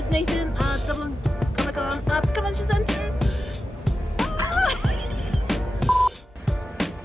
with Nathan at Dublin Comic Con at the Convention Centre.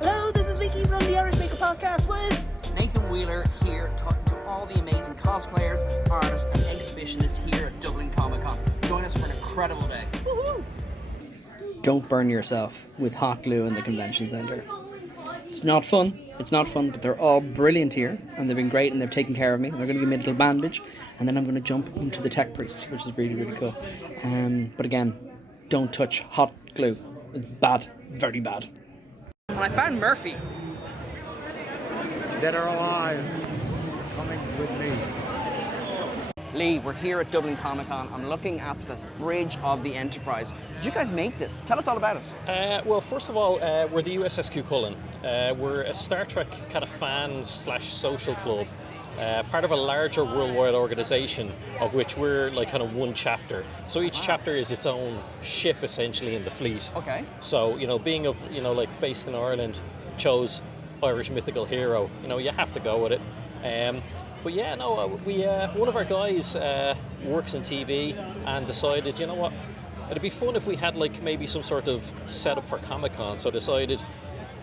Hello, this is Vicky from the Irish Maker Podcast with Nathan Wheeler here, talking to all the amazing cosplayers, artists and exhibitionists here at Dublin Comic Con. Join us for an incredible day. Woohoo! Don't burn yourself with hot glue in the convention centre. It's not fun, but they're all brilliant here, and they've been great, and they've taken care of me. They're going to give me a little bandage, and then I'm going to jump into the tech priest, which is really, really cool. But again, don't touch hot glue. It's bad, very bad. And I found Murphy. Dead or alive, coming with me. Lee, we're here at Dublin Comic Con. I'm looking at this Bridge of the Enterprise. Did you guys make this? Tell us all about it. Well, first of all, we're the USS Cullen. We're a Star Trek kind of fan/social club, part of a larger worldwide organisation of which we're like kind of one chapter. So each chapter is its own ship essentially in the fleet. Okay. So, being like based in Ireland, chose Irish mythical hero. You have to go with it. But yeah, no, we one of our guys works in TV and decided, you know what, it'd be fun if we had like maybe some sort of setup for Comic-Con. So decided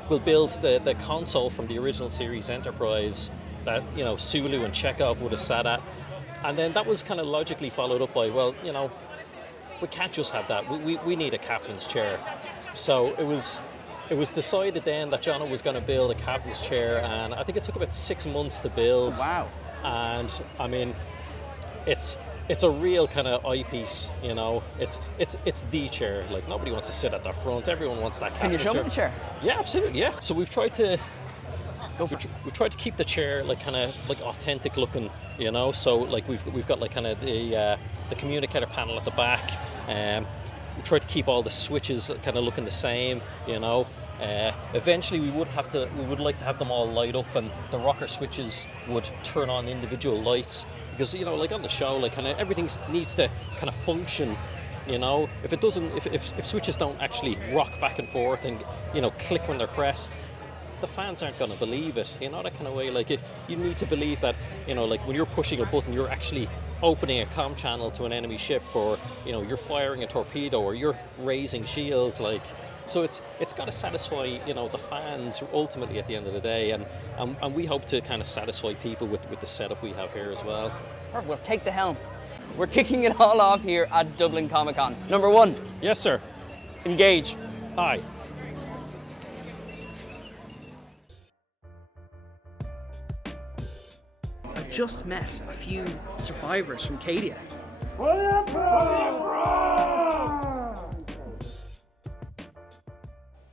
we'll build the console from the original series Enterprise that Sulu and Chekhov would have sat at, and then that was kind of logically followed up by, well, we can't just have that. We need a captain's chair. So it was decided then that Jono was going to build a captain's chair, and I think it took about 6 months to build. Wow. And I mean, it's a real kind of eyepiece, It's the chair. Like, nobody wants to sit at the front. Everyone wants that captain's chair. Can you show me the chair? Yeah, absolutely. Yeah. So we've tried to keep the chair like kind of like authentic looking, So like we've got like kind of the communicator panel at the back. We tried to keep all the switches kind of looking the same, Eventually we would like to have them all light up, and the rocker switches would turn on individual lights, because like on the show, like kind of everything needs to kind of function. If it doesn't, if switches don't actually rock back and forth and click when they're pressed, the fans aren't going to believe it, that kind of way. Like, you need to believe that, like when you're pushing a button, you're actually opening a comm channel to an enemy ship, or you're firing a torpedo, or you're raising shields. Like, so it's got to satisfy the fans ultimately at the end of the day, and we hope to kind of satisfy people with the setup we have here as well. Perfect. Well, take the helm. We're kicking it all off here at Dublin Comic Con. Number 1. Yes, sir. Engage. Aye. I just met a few survivors from Cadia.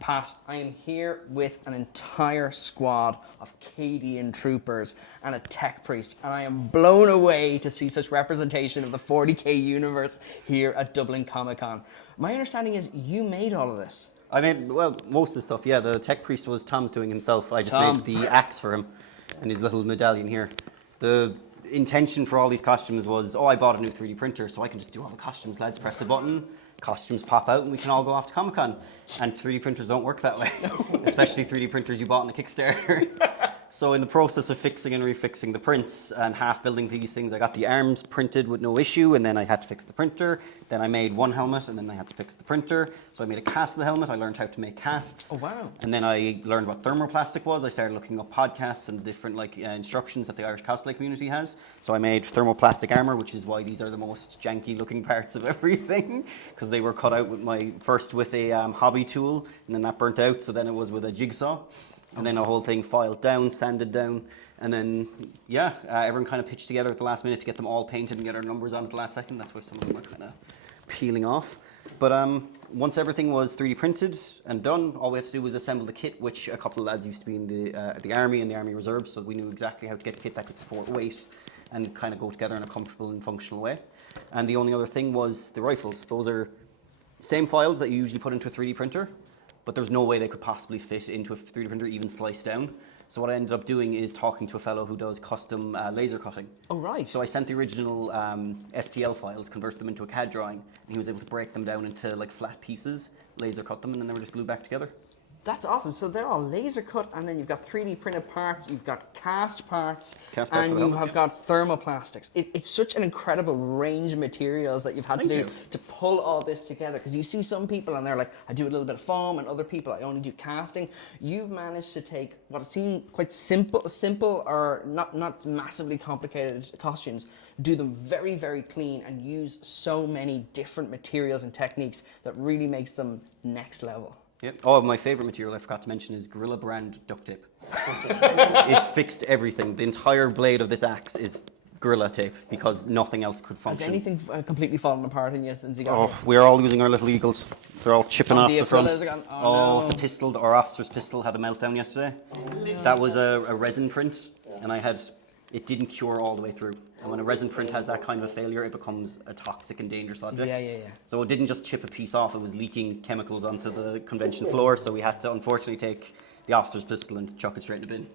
Pat, I am here with an entire squad of Cadian troopers and a tech priest, and I am blown away to see such representation of the 40k universe here at Dublin Comic Con. My understanding is you made all of this. I made, well, most of the stuff, yeah. The tech priest was Tom's doing himself. I just made the axe for him and his little medallion here. The intention for all these costumes was, I bought a new 3D printer, so I can just do all the costumes, lads. Press a button, costumes pop out, and we can all go off to Comic-Con. And 3D printers don't work that way, especially 3D printers you bought on a Kickstarter. So in the process of fixing and refixing the prints and half building these things, I got the arms printed with no issue, and then I had to fix the printer. Then I made one helmet, and then I had to fix the printer. So I made a cast of the helmet. I learned how to make casts. Oh, wow. And then I learned what thermoplastic was. I started looking up podcasts and different instructions that the Irish cosplay community has. So I made thermoplastic armor, which is why these are the most janky looking parts of everything, because they were cut out with a hobby tool, and then that burnt out. So then it was with a jigsaw. And then the whole thing filed down, sanded down, and then, everyone kind of pitched together at the last minute to get them all painted and get our numbers on at the last second. That's why some of them are kind of peeling off. But once everything was 3D printed and done, all we had to do was assemble the kit, which a couple of lads used to be in the Army and the Army Reserves, so we knew exactly how to get a kit that could support weight and kind of go together in a comfortable and functional way. And the only other thing was the rifles. Those are same files that you usually put into a 3D printer, but there's no way they could possibly fit into a 3D printer, even sliced down. So what I ended up doing is talking to a fellow who does custom laser cutting. Oh, right. So I sent the original STL files, converted them into a CAD drawing, and he was able to break them down into like flat pieces, laser cut them, and then they were just glued back together. That's awesome. So they're all laser cut, and then you've got 3D printed parts, you've got cast parts, Cast parts for and the you helmets, have got thermoplastics. It's such an incredible range of materials that you've had to do to pull all this together. Because you see some people, and they're like, I do a little bit of foam, and other people, I only do casting. You've managed to take what seemed quite simple or not massively complicated costumes, do them very, very clean, and use so many different materials and techniques that really makes them next level. Yep. Oh, my favorite material I forgot to mention is Gorilla Brand duct tape. It fixed everything. The entire blade of this axe is Gorilla tape because nothing else could function. Has anything completely fallen apart in you since you got here? We're all losing our little eagles. They're all chipping off the front. No. The pistol, our officer's pistol had a meltdown yesterday. That was a resin print, and it didn't cure all the way through. And when a resin print has that kind of a failure, it becomes a toxic and dangerous object. Yeah. So it didn't just chip a piece off, it was leaking chemicals onto the convention floor, so we had to unfortunately take the officer's pistol and chuck it straight in the bin.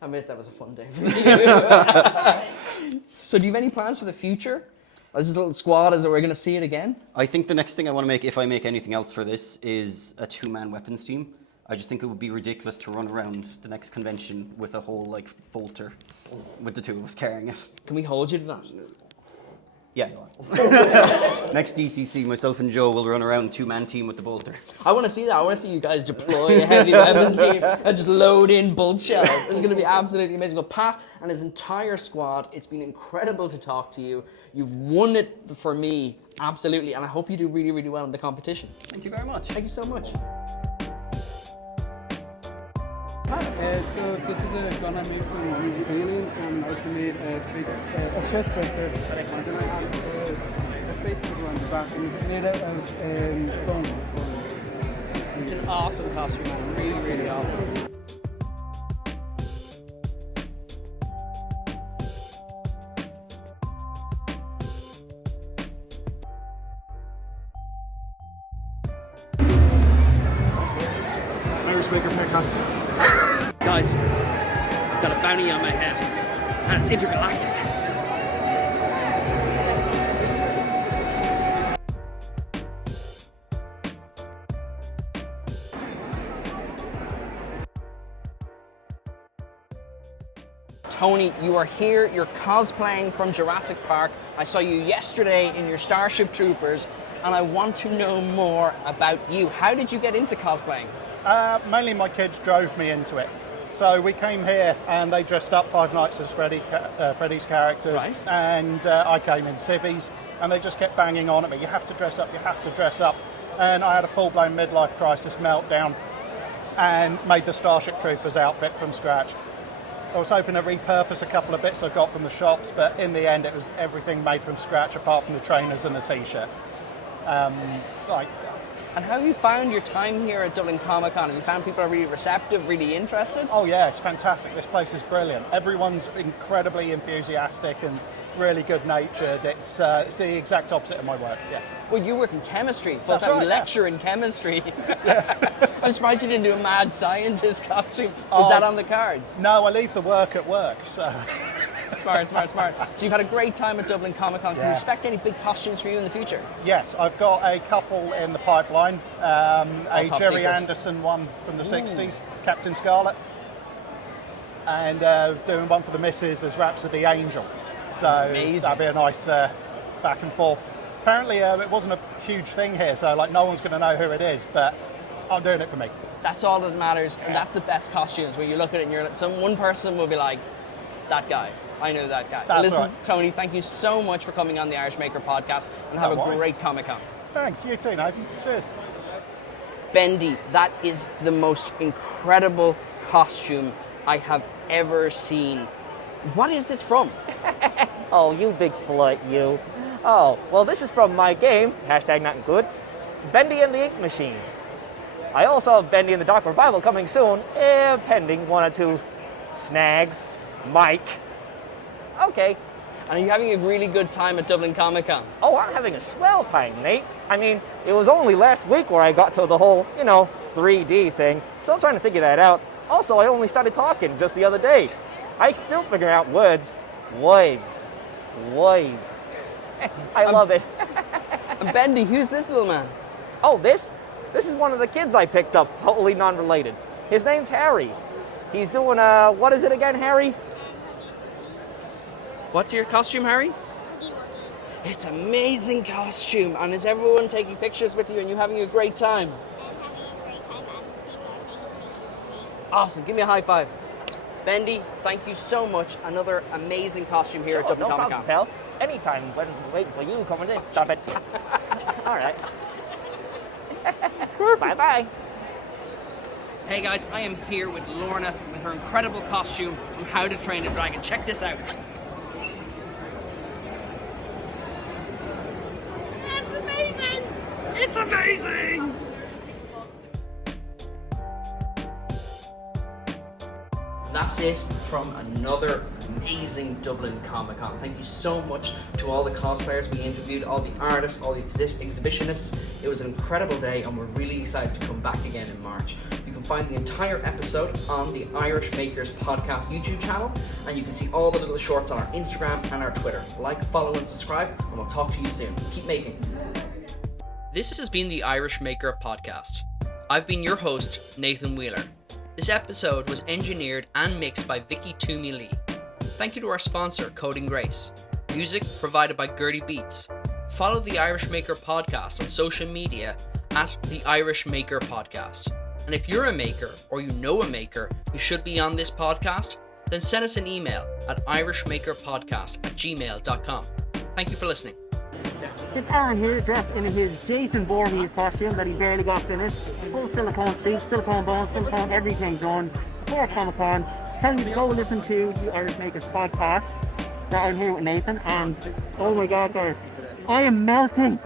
I admit that was a fun day for you. So do you have any plans for the future? This little squad, is that we're going to see it again? I think the next thing I want to make, if I make anything else for this, is a 2-man weapons team. I just think it would be ridiculous to run around the next convention with a whole bolter with the two of us carrying it. Can we hold you to that? Yeah, go on. Next DCC, myself and Joe will run around 2-man team with the bolter. I want to see that. I want to see you guys deploy a heavy weapons team and just load in bolt shells. It's going to be absolutely amazing. But Pat and his entire squad, it's been incredible to talk to you. You've won it for me, absolutely, and I hope you do really, really well in the competition. Thank you very much. Thank you so much. So this is a gun I made from using aliens, and I also made a chest burster, and then I have a face cover on the back, and it's made out of foam. It's an awesome costume, man. Really, really awesome. Irish Maker Pack costume. Guys, I've got a bounty on my head, and it's intergalactic. Tony, you are here, you're cosplaying from Jurassic Park. I saw you yesterday in your Starship Troopers, and I want to know more about you. How did you get into cosplaying? Mainly my kids drove me into it. So we came here and they dressed up Five Nights as Freddy's characters, right. And I came in civvies, and they just kept banging on at me. You have to dress up, you have to dress up. And I had a full-blown midlife crisis meltdown and made the Starship Troopers outfit from scratch. I was hoping to repurpose a couple of bits I got from the shops, but in the end it was everything made from scratch apart from the trainers and the t-shirt. And how have you found your time here at DublinComicCon? Have you found people are really receptive, really interested? Oh yeah, it's fantastic. This place is brilliant. Everyone's incredibly enthusiastic and really good-natured. It's the exact opposite of my work, yeah. Well, you work in chemistry, That's full-time right, lecture in chemistry. I'm surprised you didn't do a mad scientist costume. Was that on the cards? No, I leave the work at work, so... Smart. So you've had a great time at DublinComicCon. Can you expect any big costumes for you in the future? Yes, I've got a couple in the pipeline. A top Jerry secret. Anderson one from the 60s, Captain Scarlet. And doing one for the missus as Rhapsody Angel. So Amazing. that'll be a nice back and forth. Apparently it wasn't a huge thing here, so no one's going to know who it is, but I'm doing it for me. That's all that matters, and that's the best costumes, where you look at it and you're like, one person will be like, that guy. I know that guy. That's Listen, right. Tony, thank you so much for coming on the Irish Maker podcast, and have No a worries. great Comic-Con. Thanks, you too, Nathan. Cheers. Bendy, that is the most incredible costume I have ever seen. What is this from? Oh, you big flirt, you. Oh, well, this is from my game, #NotGood, Bendy and the Ink Machine. I also have Bendy and the Dark Revival coming soon, pending one or two snags. Mike. Okay. And are you having a really good time at DublinComicCon? Oh, I'm having a swell time, Nate. I mean, it was only last week where I got to the whole, 3D thing. Still trying to figure that out. Also, I only started talking just the other day. I still figure out words. Words. I love it. And Bendy, who's this little man? Oh, this This is one of the kids I picked up, totally non-related. His name's Harry. He's doing, what is it again, Harry? What's your costume, Harry? It's an amazing costume. And is everyone taking pictures with you and you having a great time? I'm having a great time and people are taking pictures of me. Awesome. Give me a high five. Bendy, thank you so much. Another amazing costume here at Dublin No Comic problem, Con. pal. Anytime when waiting for you coming in. Stop it. All right. Bye-bye. Hey guys, I am here with Lorna with her incredible costume from How to Train a Dragon. Check this out. It's amazing! It's amazing! That's it from another amazing Dublin Comic Con. Thank you so much to all the cosplayers we interviewed, all the artists, all the exhibitionists. It was an incredible day and we're really excited to come back again in March. You can find the entire episode on the Irish Makers Podcast YouTube channel, and you can see all the little shorts on our Instagram and our Twitter. Like, follow and subscribe, and we'll talk to you soon. Keep making. This has been the Irish Maker Podcast. I've been your host, Nathan Wheeler. This episode was engineered and mixed by Vicky Toomey Lee. Thank you to our sponsor, Coding Grace. Music provided by Gertie Beats. Follow the Irish Maker Podcast on social media at the Irish Maker Podcast. And if you're a maker or you know a maker who should be on this podcast, then send us an email at irishmakerpodcast@gmail.com. Thank you for listening. It's Aaron here, dressed in his Jason Voorhees costume that he barely got finished. Full silicone suit, silicone bones, silicone everything done before Comic Con. Telling you to go listen to the Irish Makers podcast. That I'm here with Nathan, and oh my god, guys, I am melting.